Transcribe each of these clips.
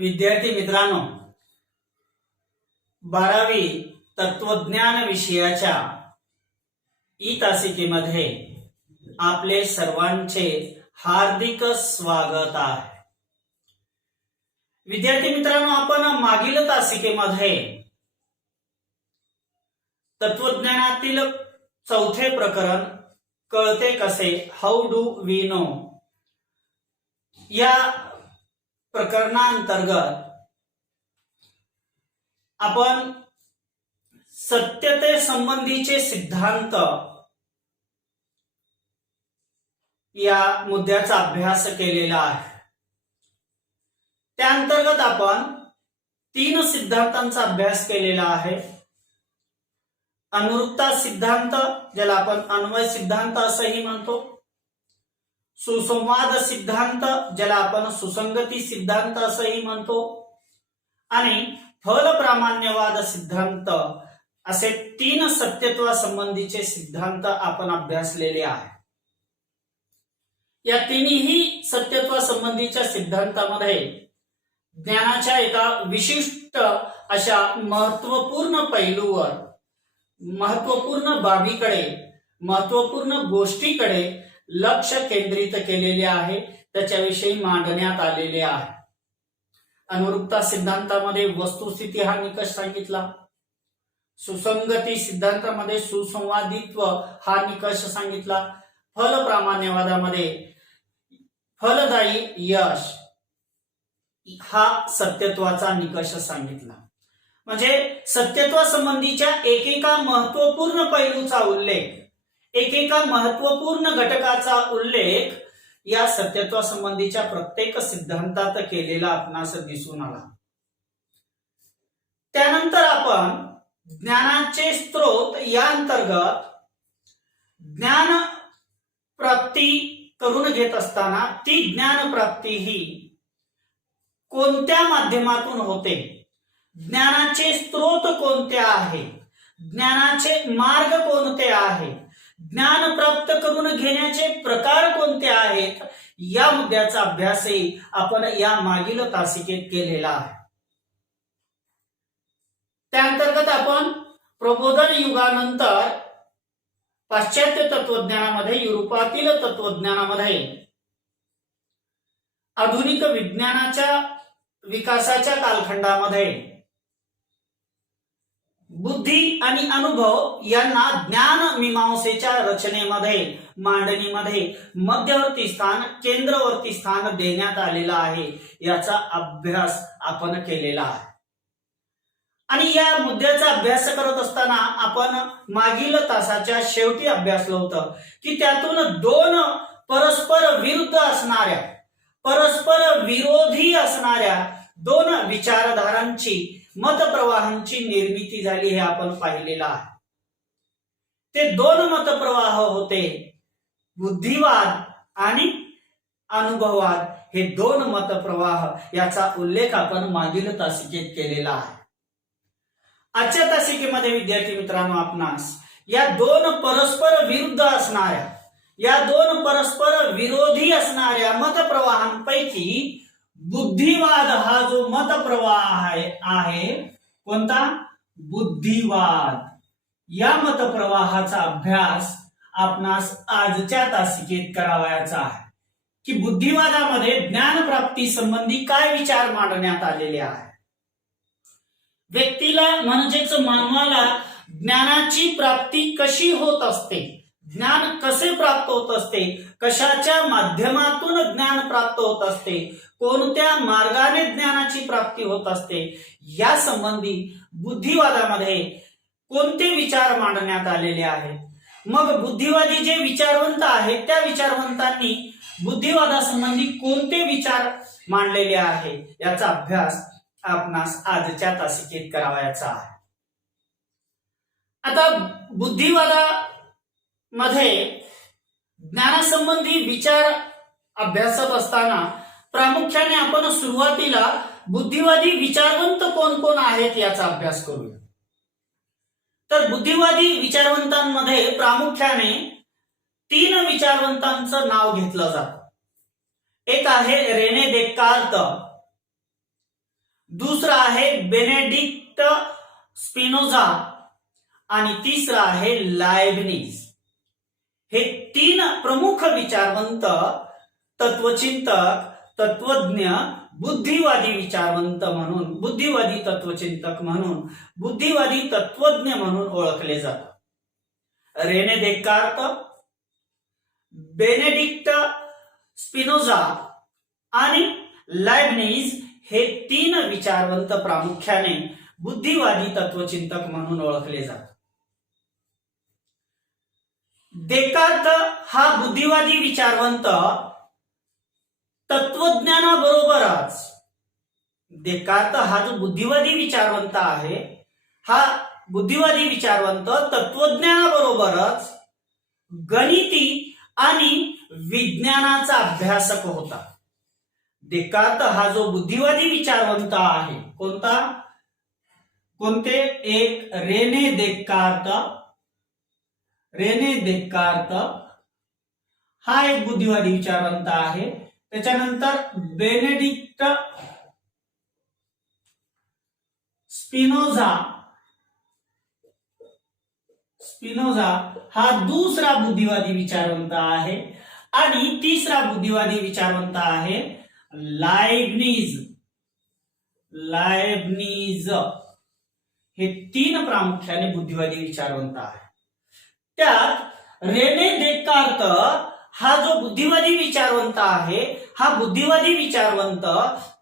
विद्यार्थी मित्रांनो, 12वी तत्वज्ञान विषयाच्या ई तासिकेमध्ये आपले सर्वांचे हार्दिक स्वागत आहे। विद्यार्थी मित्रांनो, आपण मागील तासिकेमध्ये तत्वज्ञानातील चौथे प्रकरण कळते कसे, हाऊ डू वी नो, या प्रकरणांतर्गत आपण सत्यते संबंधीचे सिद्धांत या मुद्द्याचा अभ्यास केलेला आहे। त्या अंतर्गत आपण 3 सिद्धांतांचा अभ्यास केलेला आहे। अनुरूपता सिद्धांत, ज्याला आपण अन्वय सिद्धांत असंही म्हणतो, सुसंवाद सिद्धांत, ज्याला आपण सुसंगती सिद्धांत असंही म्हणतो, आणि फलप्रामाण्यवाद सिद्धांत, असे 3 सत्यत्वासंबंधीचे सिद्धांत आपण अभ्यासलेले आहे। या तिन्ही सत्यत्वासंबंधीच्या सिद्धांतामध्ये ज्ञानाच्या एका विशिष्ट अशा महत्वपूर्ण पैलूवर, महत्वपूर्ण बाबीकडे, महत्वपूर्ण गोष्टीकडे लक्ष केंद्रित केलेले आहे, त्याच्याविषयी मांडण्यात आलेले आहे। अनुरूपता सिद्धांतामध्ये वस्तुस्थिती हा निकष सांगितला, सुसंगती सिद्धांतामध्ये सुसंवादित्व हा निकष सांगितला, फलप्रामाण्यवादामध्ये फलदायी यश हा सत्यत्वाचा निकष सांगितला। म्हणजे सत्यत्वासंबंधीच्या एकेका महत्वपूर्ण पैलूचा उल्लेख, एकेका महत्वपूर्ण घटकाचा उल्लेख या सत्यत्वासंबंधीच्या प्रत्येक सिद्धांतात केलेला आपणास दिसून आला। त्यानंतर आपण ज्ञानाचे स्त्रोत या अंतर्गत ज्ञान प्राप्ती करून घेत असताना ती ज्ञान प्राप्ती ही कोणत्या माध्यमातून होते, ज्ञानाचे स्त्रोत कोणते आहे, ज्ञानाचे मार्ग कोणते आहे, ज्ञान प्राप्त करून घेण्याचे प्रकार कोणते आहेत, या मुद्द्याचा अभ्यासही आपण या मागील तासिकेत केलेला आहे। त्या अंतर्गत आपण प्रबोधन युगानंतर पाश्चात्य तत्वज्ञानामध्ये, युरोपातील तत्वज्ञानामध्ये आधुनिक विज्ञानाच्या विकासाच्या कालखंडामध्ये बुद्धी आणि अनुभव यांना ज्ञान मीमांसेच्या रचनेमध्ये, मांडणीमध्ये मध्यवर्ती स्थान, केंद्रवर्ती स्थान देण्यात आलेला आहे, याचा अभ्यास आपण केलेला आहे। आणि या मुद्द्याचा अभ्यास करत असताना आपण मागील तासाच्या शेवटी अभ्यासलं होतं की त्यातून 2 परस्पर विरुद्ध असणाऱ्या, परस्पर विरोधी असणाऱ्या 2 विचारधारांची, मतप्रवाहांची निर्मिती झाली, हे आपण पाहिलेलं आहे। ते 2 मतप्रवाह होते बुद्धिवाद आणि अनुभववाद। हे 2 मतप्रवाह याचा उल्लेख आपण मागील तासिकेत केलेला आहे। आजच्या तासिकेमध्ये विद्यार्थी मित्रांनो, आपणास या 2 परस्पर विरुद्ध असणाऱ्या, या 2 परस्पर विरोधी असणाऱ्या मतप्रवाहांपैकी बुद्धिवाद हा जो मतप्रवाह आहे, कोणता, बुद्धिवाद, या मतप्रवाहाचा अभ्यास आपणास आजच्या तासिकेत करावयाचा आहे की बुद्धिवादामध्ये ज्ञानप्राप्ती संबंधी काय विचार मांडण्यात आलेले आहे, व्यक्तीला म्हणजेच मानवाला ज्ञानाची प्राप्ती कशी होत असते, ज्ञान कसे प्राप्त होत असते, कशाच्या माध्यमातून ज्ञान प्राप्त होत असते, कोणत्या मार्गाने ज्ञानाची प्राप्ती होत असते, या संबंधी बुद्धिवादामध्ये कोणते विचार मांडण्यात आलेले आहेत। मग बुद्धिवादी जे विचारवंत आहेत, त्या विचारवंतांनी बुद्धिवादासंबंधी कोणते विचार मांडलेले आहे, याचा अभ्यास आपणास आजच्या तासिकेत करावयाचा आहे। आता बुद्धिवादामध्ये ज्ञानासंबंधी विचार अभ्यासत असताना प्रामुख्याने आपण सुरुवातीला बुद्धिवादी विचारवंत कोण कोण आहेत याचा अभ्यास करूया। तर बुद्धिवादी विचारवंतांमध्ये प्रामुख्याने 3 विचारवंतांचं नाव घेतलं जातं। एक आहे रेने देकार्त, दुसरा आहे बेनेडिक्ट स्पिनोझा आणि तिसरा आहे लायबनिज. हे 3 प्रमुख विचारवंत, तत्वचिंतक, तत्वज्ञ, बुद्धिवादी विचारवंत म्हणून, बुद्धिवादी तत्वचिंतक म्हणून, बुद्धिवादी तत्वज्ञ म्हणून ओळखले जातात. रेने देकार्त, बेनेडिक्ट स्पिनोझा आणि लायबनिज हे 3 विचारवंत प्रामुख्याने बुद्धिवादी तत्वचिंतक म्हणून ओळखले जातात. देकार्त हा बुद्धिवादी विचारवंत तत्वज्ञानाबरोबरच, देकार्त हा जो बुद्धिवादी विचारवंत आहे, हा बुद्धिवादी विचारवंत तत्वज्ञानाबरोबरच गणिती आणि विज्ञानाचा अभ्यासक होता. देकार्त हा जो बुद्धिवादी विचारवंत आहे, कोणते? एक रेने देकार्त, रेने देकार्त हा एक बुद्धिवादी विचारवंत आहे. त्याच्यानंतर बेनेडिक्ट स्पिनोझा, स्पिनोझा हा दुसरा बुद्धिवादी विचारवंत आहे. आणि तिसरा बुद्धिवादी विचारवंत आहे लायबनिज. लायबनिज हे 3 प्रामुख्याने बुद्धिवादी विचारवंत आहे. त्यात रेने देकार्त हा जो बुद्धिवादी विचारवंत आहे, हा बुद्धिवादी विचारवंत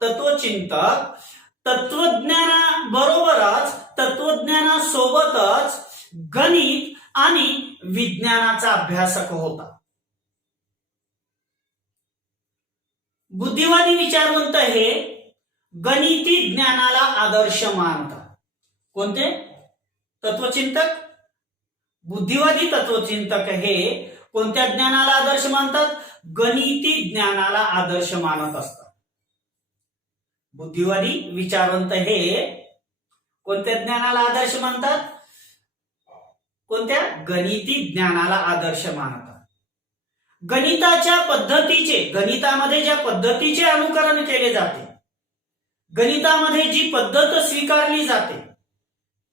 तत्वचिंतक, तत्वज्ञानाबरोबरच, तत्वज्ञानासोबतच गणित आणि विज्ञानाचा अभ्यासक होता. बुद्धिवादी विचारवंत हे गणिती ज्ञानाला आदर्श मानतात. कोणते? तत्वचिंतक, बुद्धिवादी तत्वचिंतक हे कोणत्या ज्ञानाला आदर्श मानतात? गणिती ज्ञानाला आदर्श मानत असतात. बुद्धिवादी विचारवंत हे कोणत्या ज्ञानाला आदर्श मानतात? कोणत्या? गणिती ज्ञानाला आदर्श मानतात. गणिताच्या पद्धतीचे, गणितामध्ये ज्या पद्धतीचे अनुकरण केले जाते, गणितामध्ये जी पद्धत स्वीकारली जाते,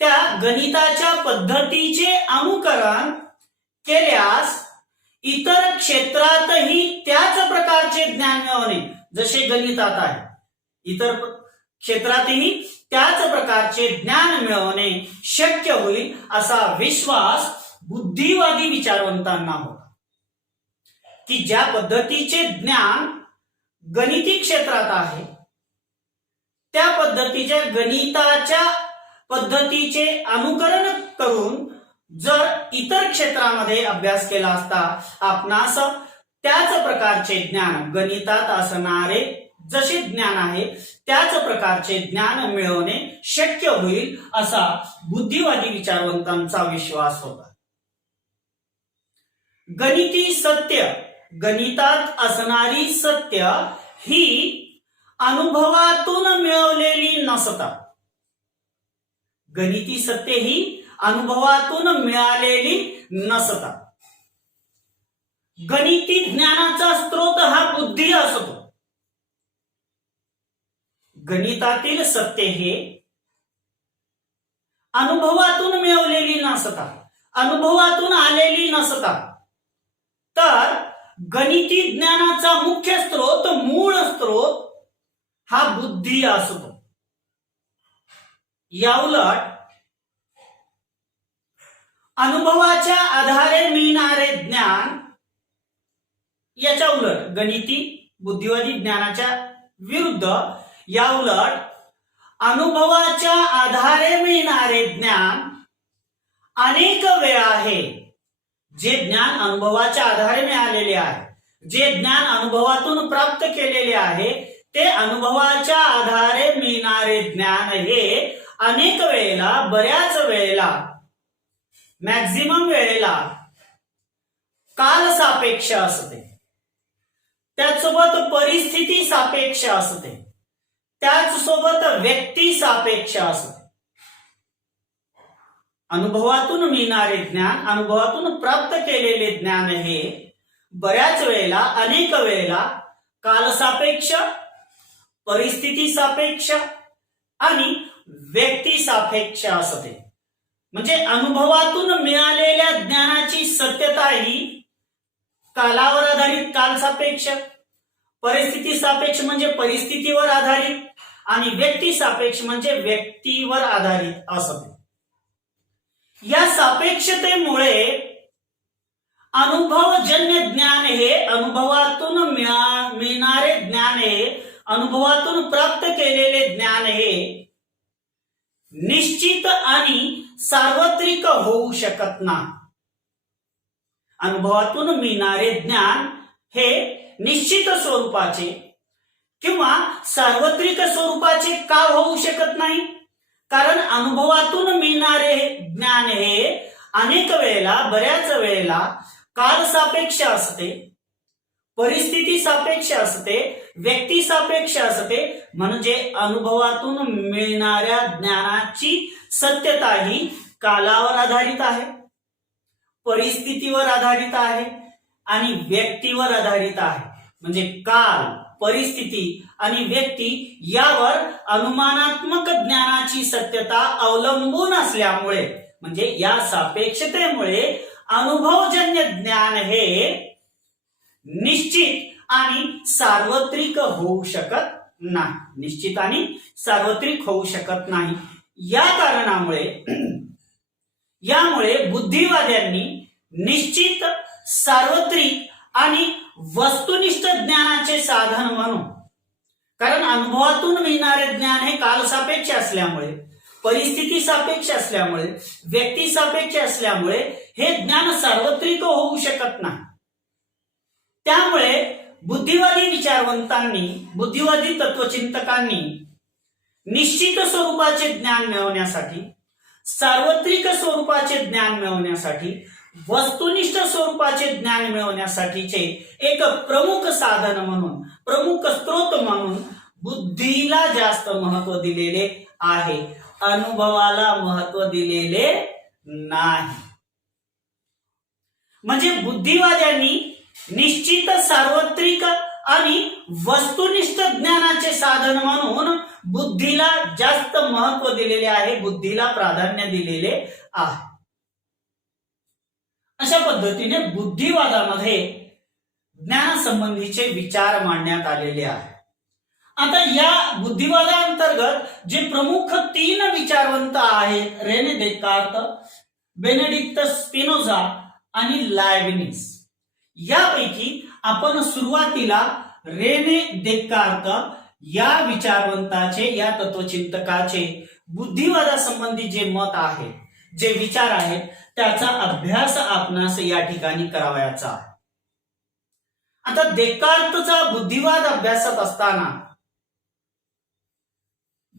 त्या गणिताच्या पद्धतीचे अनुकरण केल्यास इतर क्षेत्रातही त्याच प्रकारचे ज्ञान मिळवणे, जसे गणितात आहे, इतर क्षेत्रातही त्याच प्रकारचे ज्ञान मिळवणे शक्य होईल असा विश्वास बुद्धिवादी विचारवंतांना होता. की ज्या पद्धतीचे ज्ञान गणिती क्षेत्रात आहे, त्या पद्धतीच्या गणिताच्या पद्धतीचे अनुकरण करून जर इतर क्षेत्रामध्ये अभ्यास केला असता, आपणास त्याच प्रकारचे ज्ञान, गणितात असणारे जसे ज्ञान आहे त्याच प्रकारचे ज्ञान मिळवणे शक्य होईल असा बुद्धिवादी विचारवंतांचा विश्वास होता. गणिती सत्य, गणितात असणारी सत्य ही अनुभवातून मिळवलेली नसतात. गणिती सत्य ही अनुभवातून मिळालेली नसतात. गणिती ज्ञानाचा स्रोत हा बुद्धी असतो. गणितातील सत्य हे अनुभवातून मिळवलेली नसतात, अनुभवातून आलेली नसतात. तर गणिती ज्ञानाचा मुख्य स्रोत, मूळ स्रोत हा बुद्धी असतो. याउलट अनुभवाच्या आधारे मिळणारे ज्ञान, याच्या उलट गणिती बुद्धिवादी ज्ञानाच्या विरुद्ध, याउलट अनुभवाच्या आधारे मिळणारे ज्ञान अनेक वेळा आहे. जे ज्ञान अनुभवाच्या आधारे मिळालेले आहे, जे ज्ञान अनुभवातून प्राप्त केलेले आहे, ते अनुभवाच्या आधारे मिळणारे ज्ञान हे अनेक वेळेला, बऱ्याच वेळेला, मॅक्झिमम वेळेला काल सापेक्ष असते. त्याचसोबत परिस्थिती सापेक्ष असते, त्याचसोबत व्यक्ती सापेक्ष असते. अनुभवातून मिळणारे ज्ञान, अनुभवातून प्राप्त केलेले ज्ञान हे बऱ्याच वेळेला, अनेक वेळेला कालसापेक्ष, परिस्थिती सापेक्ष, आणि व्यक्ती सापेक्ष असते. म्हणजे अनुभवातून मिळालेल्या ज्ञानाची सत्यता ही कालावर आधारित काल सापेक्ष, परिस्थिती सापेक्ष म्हणजे परिस्थितीवर आधारित आणि व्यक्ती सापेक्ष म्हणजे व्यक्तीवर आधारित असते. या सापेक्षतेमुळे अनुभवजन्य ज्ञान हे अनुभवातून मिळणारे ज्ञान हे अनुभवातून प्राप्त केलेले ज्ञान हे निश्चित आणि सार्वत्रिक होऊ शकत नाही. अनुभवातून मिळणारे ज्ञान हे निश्चित स्वरूपाचे किंवा सार्वत्रिक स्वरूपाचे का होऊ शकत नाही? कारण अनुभवातून मिळणारे ज्ञान हे अनेक वेळेला, बऱ्याच वेळेला काल सापेक्ष असते, परिस्थिती सापेक्ष असते, व्यक्ती सापेक्ष असते. म्हणजे अनुभवातून मिळणाऱ्या ज्ञानाची सत्यता ही कालावर आधारित आहे, परिस्थितीवर आधारित आहे आणि व्यक्तीवर आधारित आहे. म्हणजे काल, परिस्थिती आणि व्यक्ती यावर अनुमानात्मक ज्ञानाची सत्यता अवलंबून असल्यामुळे, म्हणजे या सापेक्षतेमुळे अनुभवजन्य ज्ञान हे निश्चित आणि सार्वत्रिक होऊ शकत नाही. निश्चित आणि सार्वत्रिक होऊ शकत नाही. या कारणामुळे यामुळे बुद्धिवाद्यांनी निश्चित, सार्वत्रिक आणि वस्तुनिष्ठ ज्ञानाचे साधन म्हणून, कारण अनुभवातून मिळणारे ज्ञान हे काल सापेक्ष असल्यामुळे, परिस्थिती सापेक्ष असल्यामुळे, व्यक्ती सापेक्ष असल्यामुळे हे ज्ञान सार्वत्रिक होऊ शकत नाही. त्यामुळे बुद्धिवादी विचारवंतांनी, बुद्धिवादी तत्वचिंतकांनी निश्चित स्वरूपाचे ज्ञान मिळवण्यासाठी, सार्वत्रिक स्वरूपाचे ज्ञान मिळवण्यासाठी, वस्तुनिष्ठ स्वरूपाचे ज्ञान मिळवण्यासाठीचे एक प्रमुख साधन म्हणून, प्रमुख स्त्रोत म्हणून बुद्धीला जास्त महत्व दिलेले आहे, अनुभवाला महत्व दिलेले नाही. म्हणजे बुद्धिवाद्यांनी निश्चित, सार्वत्रिक आणि वस्तुनिष्ठ ज्ञानाचे साधन म्हणून बुद्धीला जास्त महत्व दिलेले आहे, बुद्धीला प्राधान्य दिलेले आहे. अशा पद्धतीने बुद्धिवादामध्ये ज्ञानासंबंधीचे विचार मांडण्यात आलेले आहेत. आता या बुद्धिवादांतर्गत जे प्रमुख 3 विचारवंत आहेत, रेने देकार्त, बेनेडिक्ट स्पिनोझा आणि लायबिनिस, यापैकी आपण सुरुवातीला रेने देकार्त या विचारवंताचे, या तत्वचिंतकाचे बुद्धिवादासंबंधी जे मत आहे, जे विचार आहेत, त्याचा अभ्यास आपणास या ठिकाणी करावयाचा आहे. आता देकार्तचा बुद्धिवाद अभ्यासत असताना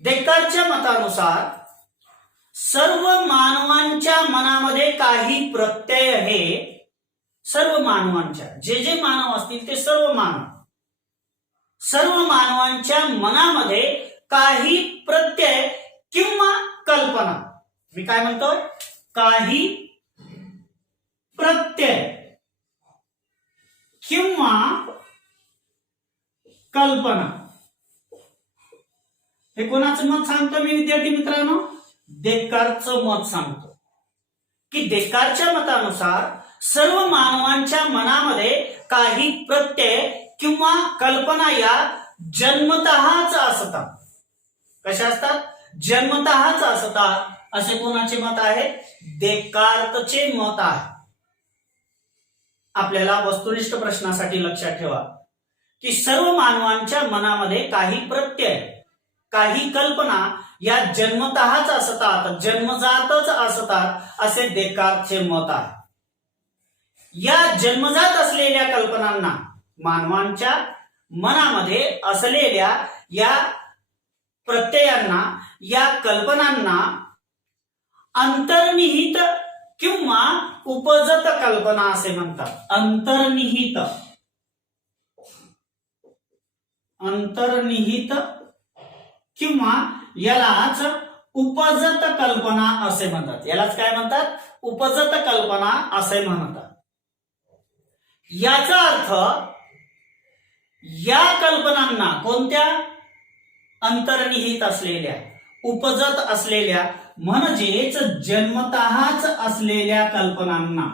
देकार्तच्या मतानुसार सर्व मानवांच्या मनामध्ये काही प्रत्यय हे, सर्व मानवांच्या, जे मानव असतील ते सर्व मानवांच्या मनामध्ये काही प्रत्यय किंवा कल्पना, मी काय म्हणतोय, काही प्रत्यय किंवा कल्पना, हे कोणाचं मत सांगतो मी विद्यार्थी मित्रांनो? देकार्तचं मत सांगतो की देकार्तच्या मतानुसार सर्व मानवांच्या मनामध्ये काही प्रत्यय किंवा कल्पना या जन्मतःच असतात. कशा असतात? जन्मतःच असतात. असे कोणाचे मत आहे? देकार्तचे मत आहे. आपल्याला वस्तुनिष्ठ प्रश्नासाठी लक्षात ठेवा की सर्व मानवांच्या मनामध्ये काही प्रत्यय, काही कल्पना या जन्मतःच असतात, जन्मजातच असतात, असे देकार्तचे मत आहे. या जन्मजात असलेल्या कल्पनांना, मानवांच्या मनामध्ये असलेल्या या प्रत्ययांना, या कल्पनांना अंतर्निहित किंवा उपजत कल्पना असे म्हणतात. अंतर्निहित किंवा यालाच उपजत कल्पना असे म्हणतात. यालाच काय म्हणतात? उपजत कल्पना असे म्हणतात. याचा अर्थ या कल्पनांना, कोणत्या? अंतर्निहित असलेल्या, उपजत असलेल्या म्हणजेच जन्मतःच असलेल्या कल्पनांना,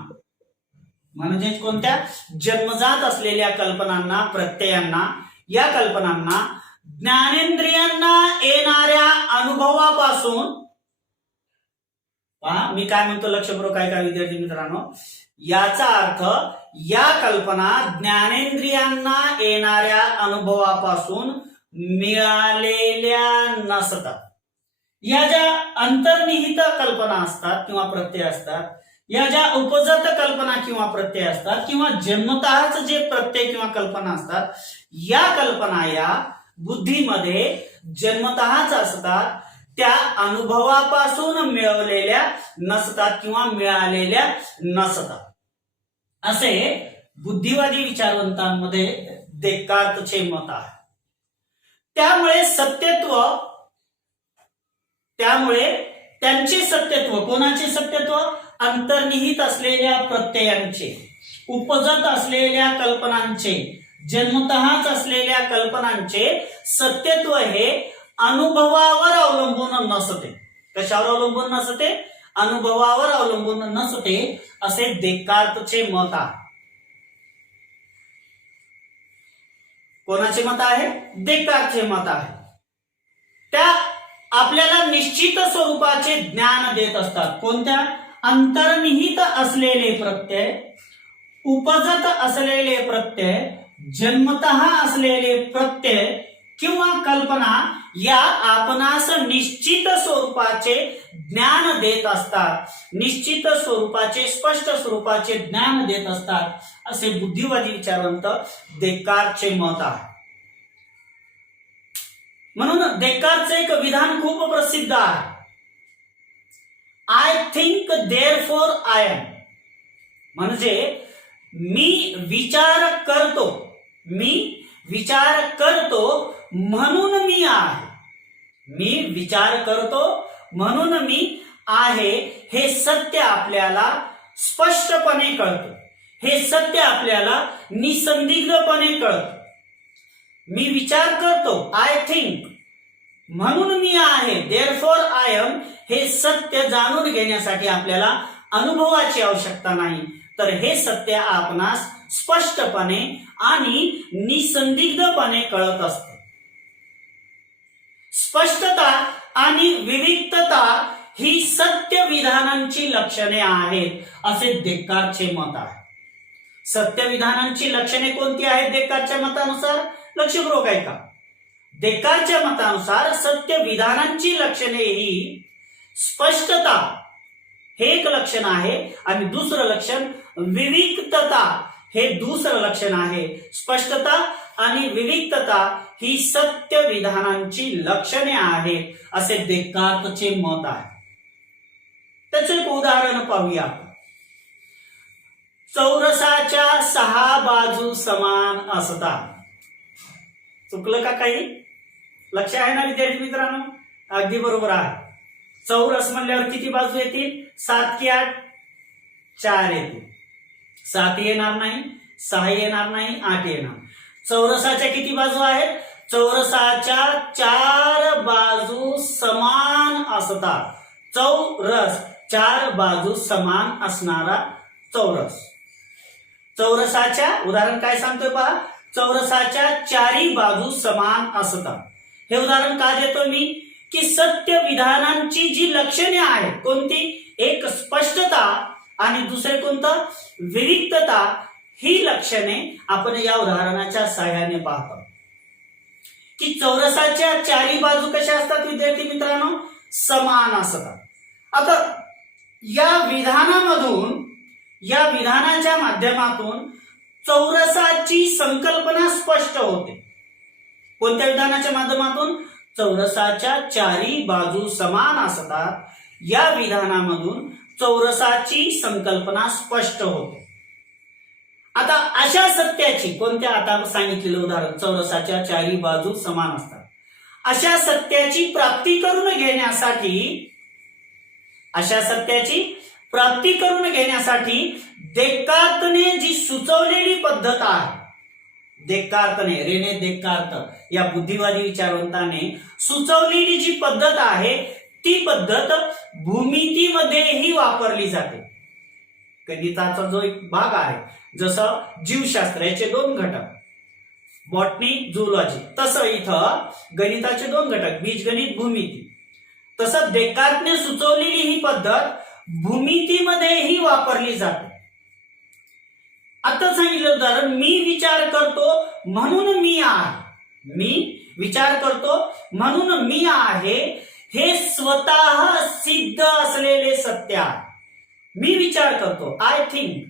म्हणजेच कोणत्या जन्मजात असलेल्या कल्पनांना, प्रत्ययांना, या कल्पनांना ज्ञानेंद्रियांना येणाऱ्या अनुभवापासून, पहा मी काय म्हणतो लक्षपूर्वक काय काय विद्यार्थी मित्रांनो, याचा अर्थ या कल्पना ज्ञानेंद्रियांना येणाऱ्या अनुभवापासून मिळालेल्या नसतात. या ज्या अंतर्निहित कल्पना असतात किंवा प्रत्यय असतात, या ज्या उपजत कल्पना किंवा प्रत्यय असतात, किंवा जन्मतःच जे प्रत्यय किंवा कल्पना असतात, या कल्पना या बुद्धीमध्ये जन्मतःच असतात, त्या अनुभवापासून मिळवलेल्या नसतात किंवा मिळालेल्या नसतात, असे बुद्धिवादी विचारवंतांमध्ये देकार्तचे मत आहे. त्यामुळे त्यांचे सत्यत्व, कोणाचे सत्यत्व? अंतर्निहित असलेल्या प्रत्ययांचे, उपजत असलेल्या कल्पनांचे, जन्मतःच असलेल्या कल्पनांचे सत्यत्व हे अनुभवावर अवलंबून नसते. कशावर अवलंबून नसते? अनुभवावर अवलंबून नसते, असे देकार्तचे मत आहे. कोणाचे मत आहे? देकार्तचे मत आहे. त्या आपल्याला निश्चित स्वरूपाचे ज्ञान देत असतात. कोणत्या? अंतर्निहित असलेले प्रत्यय, उपजत असलेले प्रत्यय, जन्मतः असलेले प्रत्यय किंवा कल्पना या आपणास निश्चित स्वरूपाचे ज्ञान देत असतात, निश्चित स्वरूपाचे, स्पष्ट स्वरूपाचे ज्ञान देत असतात, असे बुद्धिवादी विचारवंत देकार्तचे मत आहे. म्हणून देकार्तचे एक विधान खूप प्रसिद्ध आहे. I think therefore I am, म्हणजे मी विचार करतो, मी विचार करतो म्हणून मी आहे, मी विचार करतो म्हणून मी आहे, हे सत्य आपल्याला स्पष्टपणे कळतं, हे सत्य आपल्याला निसंदिग्धपणे कळतं. मी विचार करतो, आय थिंक, म्हणून मी आहे, देअरफॉर आय एम, हे सत्य जाणून घेण्यासाठी आपल्याला अनुभवाची आवश्यकता नाही, तर हे सत्य आपणास स्पष्टपणे आणि निसंदिग्धपणे कळत असते. स्पष्टता आणि विविक्तता ही सत्य विधानांची लक्षणे आहेत, असे देकार्तचे मत आहे. सत्य विधानांची लक्षणे कोणती आहेत देकार्तच्या मतानुसार? लक्षपूर्वक ऐका. देकार्तच्या मतानुसार सत्य विधानांची लक्षणे ही स्पष्टता हे एक लक्षण आहे, आणि दुसरं लक्षण विविक्तता हे दुसरं लक्षण आहे. स्पष्टता आणि विविक्तता ही सत्य विधानांची लक्षणे आहेत, असे देकार्तचे मत आहे. त्याचं एक उदाहरण पाहूया. चौरसाच्या 6 बाजू समान असतात. चुकलं का काही? लक्ष आहे ना विद्यार्थी मित्रांनो? अगदी बरोबर आहे. चौरस म्हणल्यावर किती बाजू येतील? 7 की 8? 4 येतील. 7 येणार नाही, 6 येणार नाही, 8 येणार. चौरसाच्या किती बाजू आहेत? चौरसाच्या 4 बाजू समान असतात. चौरस 4 बाजू समान असणारा चौरस. चौरसाच्या उदाहरण काय सांगतोय पहा, चौरसाच्या 4 बाजू समान असतात. हे उदाहरण का देतो मी? की सत्य विधानांची जी लक्षणे आहेत, कोणती? एक स्पष्टता आणि दुसरे कोणतं? विविक्तता. ही लक्षणे आपण या उदाहरणाच्या सहाय्याने पाहतो. की चौरसाच्या 4 बाजू कशा असतात विद्यार्थी मित्रांनो? समान असतात. आता या विधानामधून, या विधानाच्या माध्यमातून चौरसाची संकल्पना स्पष्ट होते. कोणत्या विधानाच्या माध्यमातून? चौरसाच्या 4 बाजू समान असतात, या विधानामधून चौरसाची संकल्पना स्पष्ट होते. आता अशा सत्याची, कोणत्या? आता सांगितलेलं उदाहरण, चौरसाच्या 4 बाजू समान असतात, अशा सत्याची प्राप्ती करून घेण्यासाठी, अशा सत्याची प्राप्ती करून घेण्यासाठी देकार्तने जी सुचवलेली पद्धत आहे, देकार्तने, रेने देकार्त या बुद्धिवादी विचारवंताने सुचवलेली जी पद्धत आहे ती पद्धत भूमितीमध्येही वापरली जाते. गणिताचा जो एक भाग आहे, जसं जीवशास्त्र याचे 2 घटक, बॉटनी, झूलॉजी, तसं इथं गणिताचे 2 घटक, बीजगणित, भूमिती. तसं देकार्तने सुचवलेली ही पद्धत भूमितीमध्येही वापरली जाते. आता सांगितलं उदाहरण, मी विचार करतो म्हणून मी आहे. मी विचार करतो म्हणून मी आहे हे स्वतः सिद्ध असलेले सत्य आहे. मी विचार करतो, I think,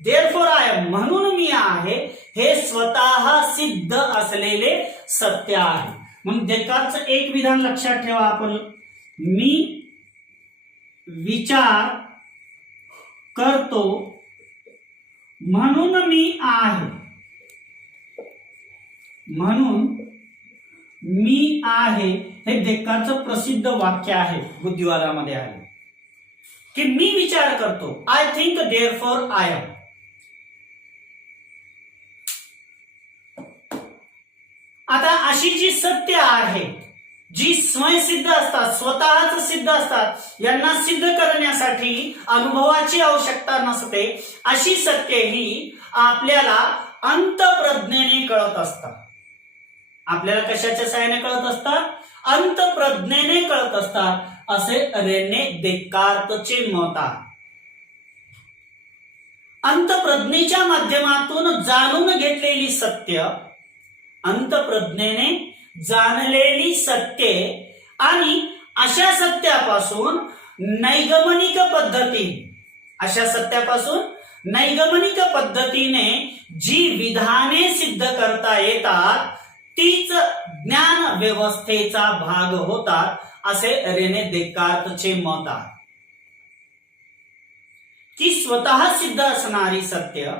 therefore I am, म्हणून मी आहे हे स्वतः सिद्ध असलेले सत्य आहे. मग देकार्तचं एक विधान लक्षात ठेवा आपण, मी विचार करतो म्हणून मी आहे, म्हणून मी आहे, हे देकार्तचं प्रसिद्ध वाक्य आहे. बुद्धिवादामध्ये आहे की मी विचार करतो, I think therefore I am. आता अशी जी सत्य आहे जी स्वयंसिद्ध असतात, स्वतःच सिद्ध असतात, यांना सिद्ध करण्यासाठी अनुभवाची आवश्यकता नसते, अशी सत्य ही आपल्याला अंतःप्रज्ञेने कळत असतात. आपल्याला कशाच्या सहाय्याने कळत असतात? अंतःप्रज्ञेने कळत असतात, असे रेने देकार्तचे मत आहे. अंतःप्रज्ञेच्या माध्यमातून जाणून घेतलेली सत्य, अंतःप्रज्ञेने जाणलेली सत्ये आणि अशा सत्यापासून नैगमनिक पद्धतीने, अशा सत्यापासून नैगमनिक पद्धतीने जी विधाने सिद्ध करता येतात तीच ज्ञान व्यवस्थेचा भाग होतात, असे रेने देकार्तचे मत आहे. की स्वतः सिद्ध असणारी सत्य,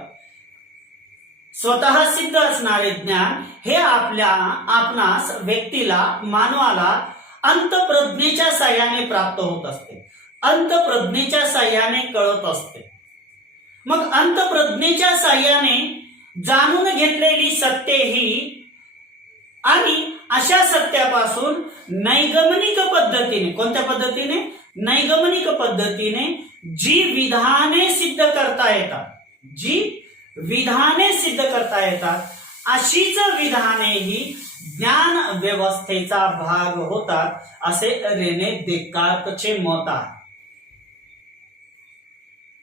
स्वतः सिद्ध असणारे ज्ञान हे आपणास, व्यक्तीला, मानवाला अंतःप्रज्ञेच्या साह्याने प्राप्त होत असते, अंतःप्रज्ञेच्या साह्याने कळत असते. मग अंतःप्रज्ञेच्या साह्याने जाणून घेतलेली सत्य ही आणि अशा सत्यापासून नैगमनिक पद्धतीने, कोणत्या पद्धतीने? नैगमनिक पद्धतीने जी विधाने सिद्ध करता येतात, जी विधाने सिद्ध करता येतात, अशीच विधाने ही ज्ञान व्यवस्थेचा भाग होतात, असे रेने देकार्तचे मत आहे.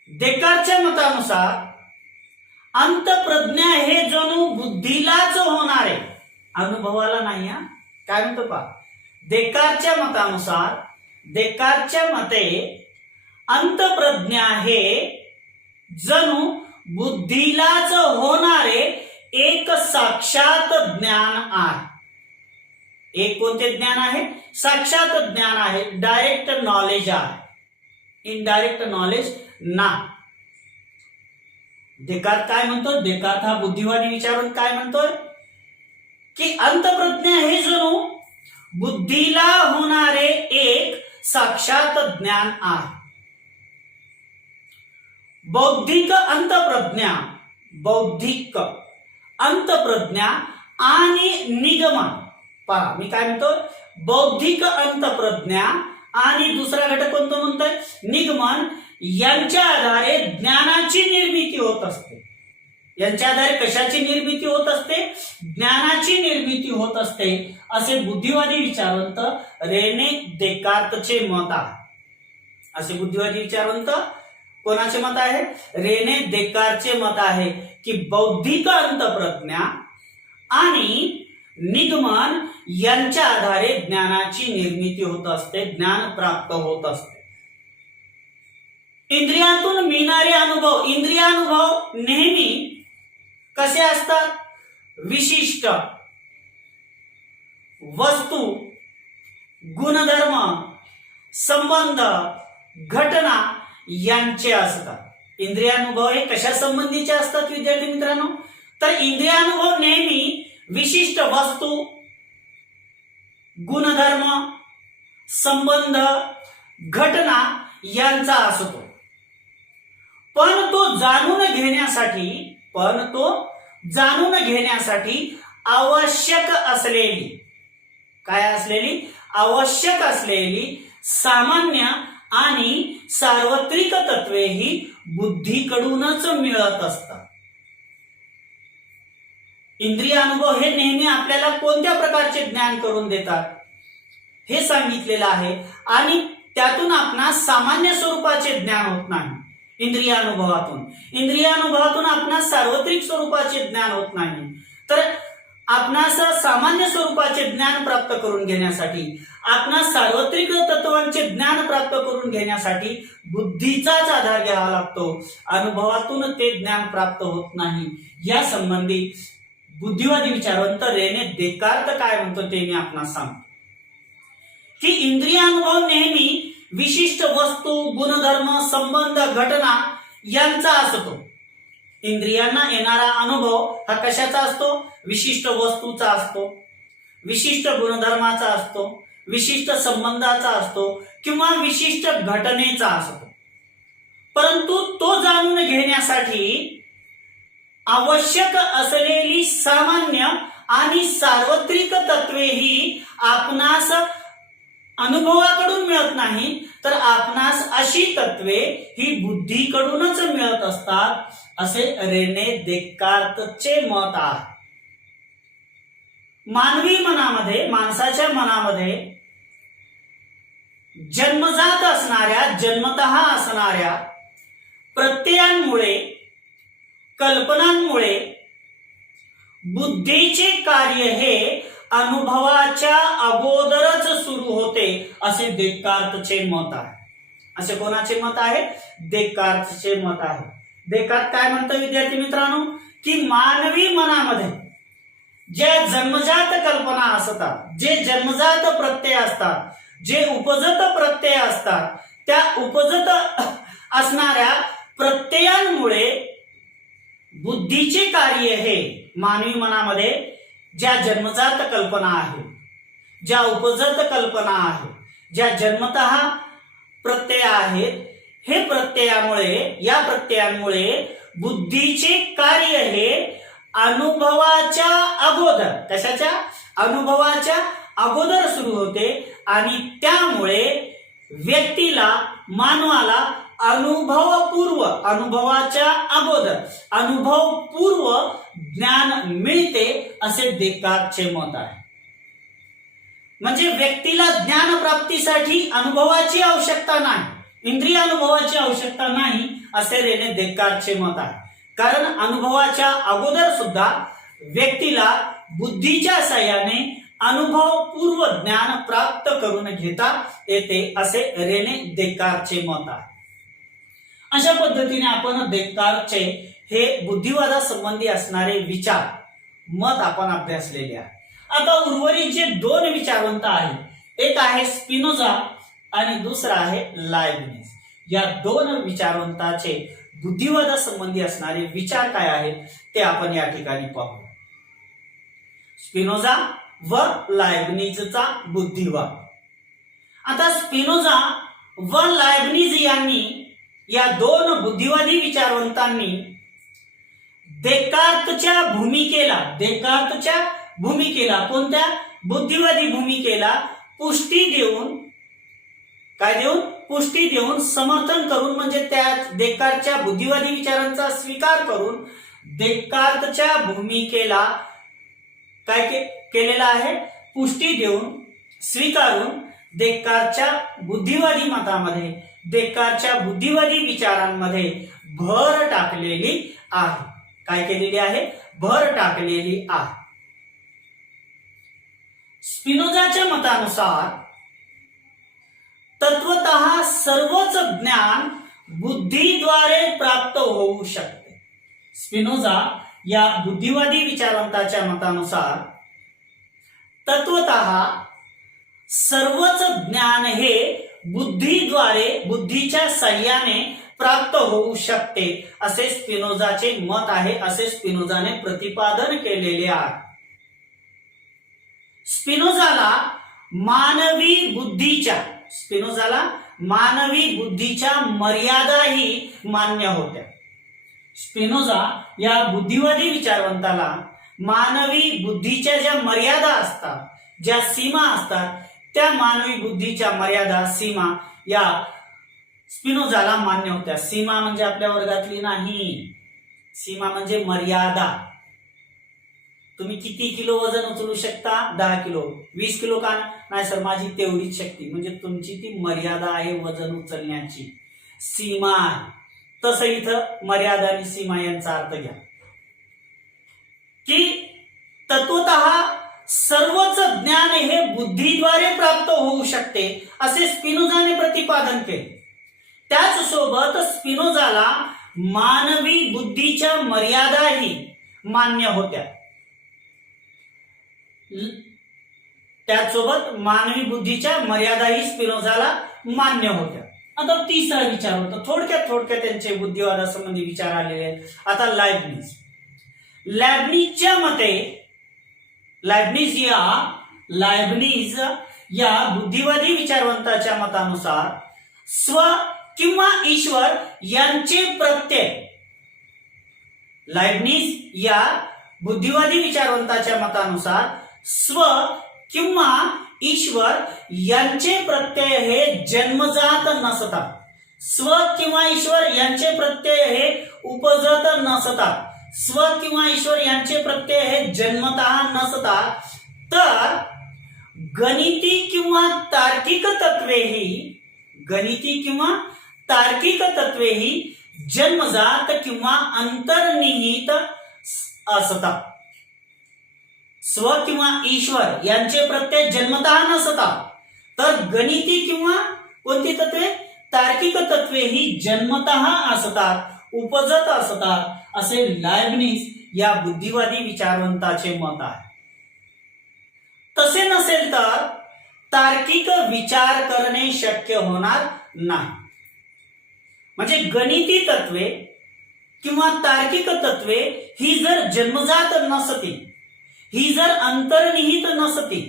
देकार्तच्या मतानुसार अंतःप्रज्ञा हे जणू बुद्धीलाच होणारे, अनुभवाला नाही. काय म्हणतो पहा, देकार्तच्या मतानुसार, देकार्तच्या मते अंतःप्रज्ञा हे जणू बुद्धीलाच होणारे एक साक्षात ज्ञान आहे. एक कोणते ज्ञान आहे? साक्षात ज्ञान आहे, डायरेक्ट नॉलेज आहे, इनडायरेक्ट नॉलेज नाही. देकार्त काय म्हणतो? देकार्त हा बुद्धिवादी विचारून काय म्हणतोय की अंतःप्रज्ञा हे जणू बुद्धीला होणारे एक साक्षात ज्ञान आहे. बौद्धिक अंतःप्रज्ञा, बौद्धिक अंतःप्रज्ञा आणि निगमन, पहा मी काय म्हणतो, बौद्धिक अंतःप्रज्ञा आणि दुसरा घटक कोणता म्हणतोय? निगमन, यांच्या आधारे ज्ञानाची निर्मिती होत असते. यांच्या आधारे कशाची निर्मिती होत असते? ज्ञानाची निर्मिती होत असते, असे बुद्धिवादी विचारवंत रेने देकार्तचे मत आहे. असे बुद्धिवादी विचारवंत कोणाचे मत आहे? रेने देकार्तचे मत आहे की बौद्धिक अंतःप्रज्ञा आणि निगमन यांच्या आधारे ज्ञानाची निर्मिती होत असते, ज्ञान प्राप्त होत असते. इंद्रियातून मिळणारे अनुभव, इंद्रियानुभव नेहमी कसे असतात? विशिष्ट वस्तू, गुणधर्म, संबंध, घटना यांचे असतात. इंद्रियानुभव हे कशा संबंधीचे असतात विद्यार्थी मित्रांनो? तर इंद्रियानुभव नेहमी विशिष्ट वस्तू, गुणधर्म, संबंध, घटना यांचा असतो. पण तो जाणून घेण्यासाठी आवश्यक असलेली, काय असलेली, आवश्यक असलेली सामान्य आणि सार्वत्रिक तत्वे ही बुद्धीकडूनच मिळत असतात. इंद्रिय अनुभव हे नेहमी आपल्याला कोणत्या प्रकारचे ज्ञान करून देतात हे सांगितलेलं आहे आणि त्यातून आपणास सामान्य स्वरूपाचे ज्ञान होत नाही. इंद्रिय अनुभवातून आपणास सार्वत्रिक स्वरूपाचे ज्ञान होत नाही. तर आपणास सामान्य स्वरूपाचे ज्ञान प्राप्त करून घेण्यासाठी, आपणास सार्वत्रिक तत्वांचे ज्ञान प्राप्त करून घेण्यासाठी बुद्धीचाच आधार घ्यावा लागतो. अनुभवातून ते ज्ञान प्राप्त होत नाही. या संबंधी बुद्धिवादी विचारवंत रेने देकार्त काय म्हणतो ते मी आपणास सांगतो की इंद्रिय अनुभव नेहमी विशिष्ट वस्तू, गुणधर्म, संबंध, घटना यांचा असतो. इंद्रियांना येणारा अनुभव हा कशाचा असतो? विशिष्ट वस्तूचा असतो, विशिष्ट गुणधर्माचा असतो, विशिष्ट संबंधाचा असतो किंवा विशिष्ट घटनेचा असतो. परंतु तो जाणून घेण्यासाठी आवश्यक असलेली सामान्य आणि सार्वत्रिक तत्वे ही आपणास अनुभवाकडून मिळत नाही, तर आपणास अशी तत्वे ही बुद्धीकडूनच मिळत असतात, असे रेने देकार्तचे मत आहे. माणसाच्या मनामध्ये जन्मजात असणाऱ्या, जन्मतः असणाऱ्या प्रत्ययांमुळे, कल्पनांमुळे बुद्धीचे कार्य हे अनुभवाच्या अगोदरच सुरू होते, असे देकार्तचे मत आहे. असे कोणाचे मत आहे? देकार्तचे मत आहे. देकार्त काय म्हणतो विद्यार्थी मित्रांनो, की मानवी मनामध्ये ज्या जन्मजात कल्पना असतात, जे जन्मजात प्रत्यय असतात, जे उपजत प्रत्यय असतात, त्या उपजत असणाऱ्या प्रत्ययांमुळे बुद्धीचे कार्य हे मानवी मनामध्ये ज्या जन्मजात कल्पना आहेत, ज्या उपजत कल्पना आहेत, ज्या जन्मतः प्रत्यय आहेत, हे या प्रत्ययांमुळे बुद्धीचे कार्य हे अनुभवाच्या अगोदर, कशाच्या? अनुभवाच्या अगोदर सुरू होते आणि त्यामुळे व्यक्तीला, मानवाला अनुभवपूर्व, अनुभवाच्या अगोदर अनुभवपूर्व ज्ञान मिळते, असे देकार्तचे मत आहे. म्हणजे व्यक्तीला ज्ञान प्राप्तीसाठी अनुभवाची आवश्यकता नाही, इंद्रिय अनुभवाची आवश्यकता नाही, असे रेने देकार्तचे मत आहे. कारण अनुभवाच्या अगोदर सुद्धा व्यक्तीला बुद्धीच्या साह्याने अनुभवपूर्व ज्ञान प्राप्त करून घेता येते, असे रेने देकार्तचे मत आहे. अशा पद्धतीने आपण देकार्तचे हे बुद्धिवादासंबंधी असणारे विचार, मत आपण अभ्यासलेले आहे. आता उर्वरित जे दोन विचारवंत आहेत, एक आहे स्पिनोझा आणि दुसरा आहे लायबनिझ. या दोन विचारवंताचे बुद्धिवादासंबंधी असणारे विचार काय आहेत ते आपण या ठिकाणी पाहू. स्पिनोझा व लायबनिझचा बुद्धिवाद. आता स्पिनोझा व लायबनिझ यांनी, या दोन बुद्धिवादी विचारवंतांनी देकार्तच्या भूमिकेला, कोणत्या? बुद्धिवादी भूमिकेला पुष्टी देऊन, काय देऊन? पुष्टी देऊन, समर्थन करून, म्हणजे त्या देकार्तच्या बुद्धिवादी विचारांचा स्वीकार करून देकार्तच्या भूमिकेला काय केलेला आहे? पुष्टी देऊन, स्वीकारून देकार्तच्या बुद्धिवादी मतामध्ये, देकार्तच्या बुद्धिवादी विचारांमध्ये भर टाकलेली आहे. काय केलेली आहे? भर टाकलेली आहे. स्पिनोझाच्या मतानुसार तत्वतः सर्वच ज्ञान बुद्धीद्वारे प्राप्त होऊ शकते. स्पिनोझा या बुद्धिवादी विचारवंताच्या मतानुसार तत्वतः सर्वच ज्ञान हे बुद्धीद्वारे, बुद्धीच्या साह्याने प्राप्त होऊ शकते, असे स्पिनोझाचे मत आहे, असे स्पिनोझाने प्रतिपादन केलेले आहे. स्पिनोझाला मानवी बुद्धीच्या मर्यादाही मान्य होत्या. स्पिनोझा या बुद्धिवादी विचारवंताला मानवी बुद्धीच्या ज्या मर्यादा असतात, ज्या सीमा असतात, त्या मानवी बुद्धीच्या मर्यादा सीमा या स्पिनोझाला मान्य होत्या. सीमा म्हणजे आपल्या वर्गातली नाही, सीमा म्हणजे मर्यादा. तुम्ही किती किलो वजन उचलू शकता? 10 किलो. 20 किलो का नाही सर, माझी तेवढीच शक्ती. म्हणजे तुमची ती मर्यादा आहे वजन उचलण्याची, सीमा आहे. तसं इथं मर्यादा आणि सीमा यांचा अर्थ घ्या की तत्वतः सर्वच ज्ञान हे बुद्धीद्वारे प्राप्त होऊ शकते असे स्पिनोझाने प्रतिपादन केले. त्याचसोबत स्पिनोझाला मानवी बुद्धीच्या मर्यादाही मान्य होत्या. त्याचसोबत मानवी बुद्धीच्या मर्यादाही स्पिनोझाला मान्य होत्या. आता तिसरा विचार होता. थोडक्यात त्यांचे बुद्धिवादासंबंधी विचार आलेले आहेत. आता लायबनिझच्या मते लायबनिझ या बुद्धिवादी विचारवंताच्या मतानुसार स्व किंवा ईश्वर यांचे प्रत्यय, लायबनिझ या बुद्धिवादी विचारवंताच्या मतानुसार स्व किंवा ईश्वर यांचे प्रत्यय हे जन्मजात नसतात. स्व किंवा ईश्वर यांचे प्रत्यय हे उपजत नसतात. स्व किंवा ईश्वर यांचे प्रत्यय हे जन्मतः नसतात. तर गणिती किंवा तार्किक तत्वेही जन्मजात किंवा अंतर्निहित असतात. स्व किंवा ईश्वर यांचे प्रत्यय जन्मतः नसतात. तर गणिती किंवा कोणती तत्वे? तार्किक तत्वे ही जन्मतः असतात, उपजत असतात, असे लायबनिझ या बुद्धिवादी विचारवंताचे मत आहे. तसे नसेल तर तार्किक विचार करणे शक्य होणार नाही. म्हणजे गणिती तत्वे किंवा तार्किक तत्वे ही जर जन्मजात नसती, ही जर अंतर्निहित नसती,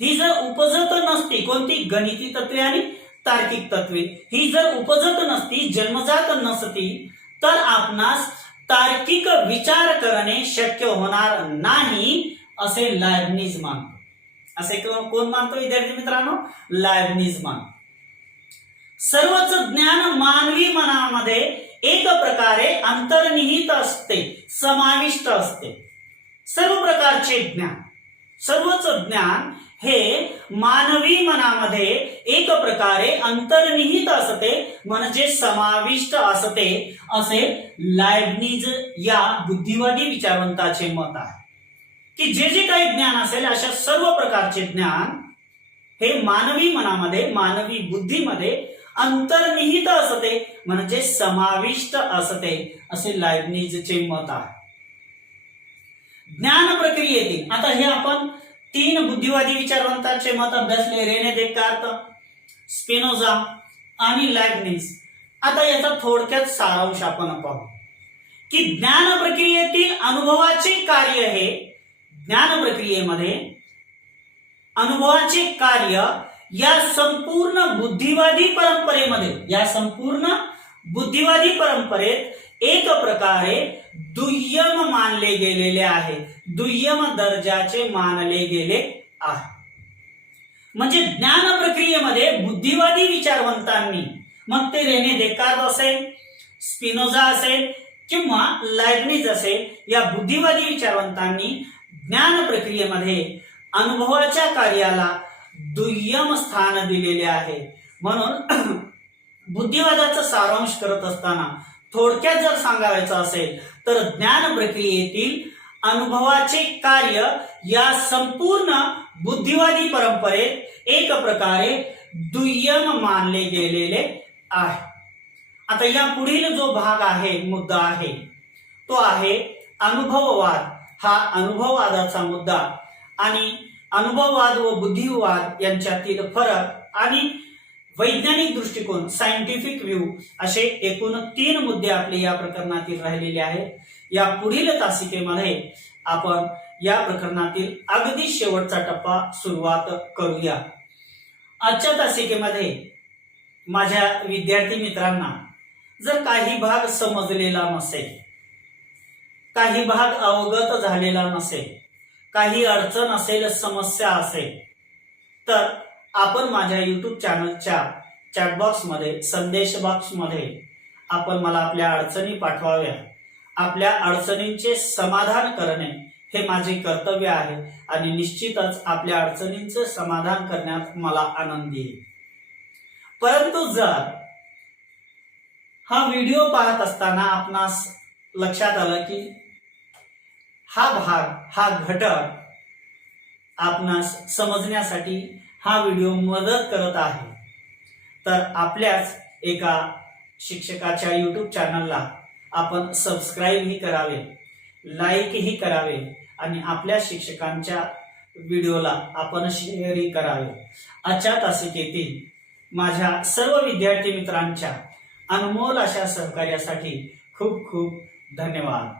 ही जर उपजत नसती, कोणती? गणिती तत्वे आणि तार्किक तत्वे ही जर उपजत नसती, जन्मजात नसती, तर आपणास तार्किक विचार करणे शक्य होणार नाही असे लायबनिझ मानतो. असे कोण मानतो विद्यार्थी मित्रांनो? लायबनिझ मानतो. सर्वच ज्ञान मानवी मनामध्ये एक प्रकारे अंतर्निहित असते, समाविष्ट असते. सर्व प्रकारचे ज्ञान, सर्वच ज्ञान हे मानवी मनामध्ये एक प्रकारे अंतर्निहित असते, म्हणजे समाविष्ट असते, असे लायबनिझ या बुद्धिवादी विचारवंताचे मत आहे. की जे जे काही ज्ञान असेल, अशा सर्व प्रकारचे ज्ञान हे मानवी मनामध्ये, मानवी बुद्धीमध्ये अंतर्निहित असते, म्हणजे समाविष्ट असते, असे लायबनिझचे मत आहे. ज्ञान प्रक्रियेतील, आता हे आपण 3 बुद्धिवादी विचारवंतांचे मत अभ्यासले, रेने देकार्त, स्पिनोझा आणि लायबनिझ. आता याचा थोडक्यात सारांश आपण पाहू की ज्ञान प्रक्रियेतील अनुभवाचे कार्य हे, ज्ञान प्रक्रियेमध्ये अनुभवाचे कार्य या संपूर्ण बुद्धिवादी परंपरेत एक प्रकारे दुय्यम मानले गेलेले आहे, दुय्यम दर्जाचे मानले गेले आहे. म्हणजे ज्ञान प्रक्रियेमध्ये बुद्धिवादी विचारवंतांनी, मग ते रेने देकार्त असेल, स्पिनोझा असेल किंवा लायबनिझ असेल, या बुद्धिवादी विचारवंतांनी ज्ञान प्रक्रियेमध्ये अनुभवाच्या कार्याला दुय्यम स्थान दिलेले आहे. म्हणून बुद्धिवादाचा सारांश करत असताना थोडक्यात जर सांगायचं असेल तर ज्ञान प्रक्रियेतील अनुभवाचे कार्य या संपूर्ण बुद्धिवादी परंपरेत एक प्रकारे दुय्यम मानले गेलेले आहे. आता या पुढील जो भाग आहे, मुद्दा आहे, तो आहे अनुभववाद. हा अनुभववादाचा मुद्दा आणि अनुभववाद व बुद्धिवाद यांच्यातील फरक आणि वैज्ञानिक दृष्टिकोन, सायंटिफिक व्ह्यू, असे एकूण 3 मुद्दे आपले या प्रकरणातील राहिलेले आहेत. या पुढील तासिकेमध्ये आपण या प्रकरणातील अगदी शेवटचा टप्पा सुरुवात करूया. आजच्या तासिकेमध्ये माझ्या विद्यार्थी मित्रांना जर काही भाग समजलेला नसेल काही भाग अवगत झालेला नसेल, काही अडचण असेल, समस्या असेल, तर आपण माझ्या युट्यूब चॅनलच्या चॅटबॉक्समध्ये, संदेश बॉक्समध्ये आपण मला आपल्या अडचणी पाठवाव्या. आपल्या अडचणींचे समाधान करणे हे माझे कर्तव्य आहे आणि निश्चितच आपल्या अडचणींचे समाधान करण्यात मला आनंद येईल. परंतु जर हा व्हिडिओ पाहत असताना आपणास लक्षात आलं की हा भाग, हा घटक आपणास समजण्यासाठी हा व्हिडिओ मदत करत आहे, तर आपल्याच एका शिक्षकाच्या युट्यूब चॅनलला आपण सबस्क्राईबही करावे, लाईकही करावे आणि आपल्या शिक्षकांच्या व्हिडिओला आपण शेअरही करावे. आजच्या तासिकेतील माझ्या सर्व विद्यार्थी मित्रांच्या अनमोल अशा सहकार्यासाठी खूप खूप धन्यवाद.